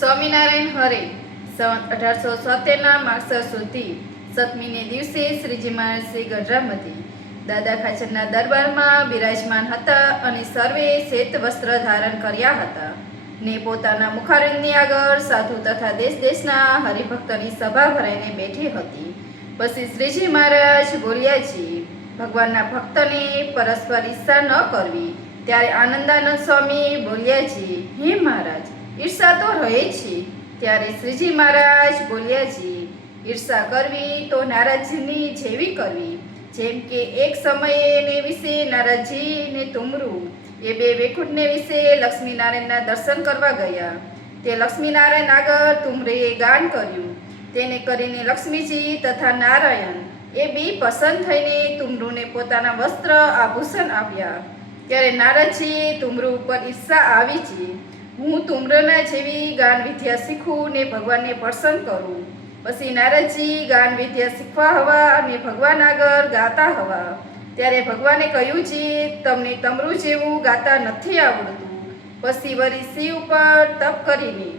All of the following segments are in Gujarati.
સ્વામિનારાયણ હરે સન 1870 માગસર સુધી 7મીને દિવસે શ્રીજી મહારાજ શ્રી ગઢરામથી દાદા ખાચરના દરબારમાં બિરાજમાન હતા અને સર્વે શ્વેત વસ્ત્ર ધારણ કર્યા હતા ને પોતાના મુખારવિંદની આગળ સાધુ તથા દેશ દેશના હરિભક્તની સભા ભરાઈને બેઠી હતી. પછી શ્રીજી મહારાજ બોલ્યાજી, ભગવાનના ભક્તને પરસ્પર ઈર્ષા ન કરવી. ત્યારે આનંદાનંદ સ્વામી બોલ્યાજી, હે મહારાજ, ઈર્ષા તો રહે છે. ત્યારે શ્રીજી મહારાજ બોલ્યાજી, ઈર્ષા કરવી તો નારાજની જેવી કરવી. જેમ કે એક સમયે ને વિશે નારાજી ને તુમરું એ બે વેકુટને વિશે લક્ષ્મીનારાયણના દર્શન કરવા ગયા. તે લક્ષ્મીનારાયણ આગળ તુમરેએ ગાન કર્યું. તેને કરીને લક્ષ્મીજી તથા નારાયણ એ બે પસંદ થઈને તુમરુને પોતાના વસ્ત્ર આભૂષણ આપ્યા. ત્યારે નારદજીએ તુમરુ ઉપર ઈર્ષા આવી છે. હું તુમ્રના જેવી ગાન વિદ્યા શીખું ને ભગવાનને પ્રસન્ન કરું. પછી નારદજી ગાન વિદ્યા શીખવા હવા અને ભગવાન આગળ ગાતા હવા. ત્યારે ભગવાને કહ્યું છે, તમને તમરું જેવું ગાતા નથી આવડતું. પછી વળી શિવ ઉપર તપ કરીને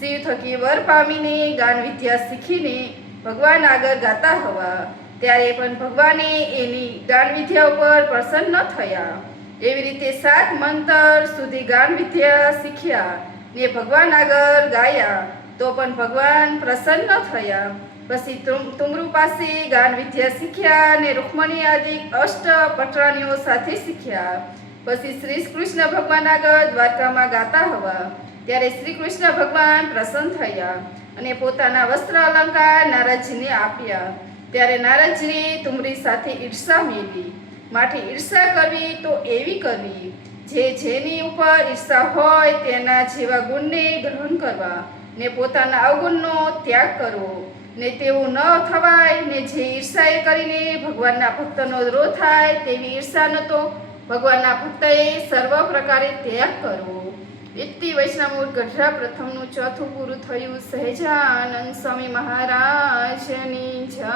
શિવ થકી વર પામીને ગાન વિદ્યા શીખીને ભગવાન આગળ ગાતા હવા. ત્યારે પણ ભગવાને એની ગાન વિદ્યા ઉપર પ્રસન્ન ન થયા. એવી રીતે 7 મંતર સુધી ગાન વિદ્યા શીખ્યા ને ભગવાન આગળ ગાયા તો પણ ભગવાન પ્રસન્ન ન થયા. પછી તુમરુ પાસે ગાન વિદ્યા શીખ્યા ને રૂકમણી આદિ અષ્ટ પટરાણીઓ સાથે શીખ્યા. પછી શ્રી કૃષ્ણ ભગવાન આગળ દ્વારકામાં ગાતા હવા. ત્યારે શ્રી કૃષ્ણ ભગવાન પ્રસન્ન થયા અને પોતાના વસ્ત્ર અલંકાર નારદજીને આપ્યા. ત્યારે નારદજીએ તુમરી સાથે ઈર્ષા મેળવી. માટે ઈર્ષા કરવી તો એવી કરવી, જેની ઉપર ઈર્ષા હોય તેના જેવા ગુણને ગ્રહણ કરવા ને પોતાના અવગુણનો ત્યાગ કરવો ને તેવું ન થવાય. ને જે ઈર્ષાએ કરીને ભગવાનના ભક્તનો દ્રોહ થાય તેવી ઈર્ષાનો તો ભગવાનના ભક્તએ સર્વ પ્રકારે ત્યાગ કરવો. ઇતિ વૈષ્ણવ ગઢડા પ્રથમનું 4થું પૂરું થયું. સહેજાનંદ સ્વામી મહારાજની જય.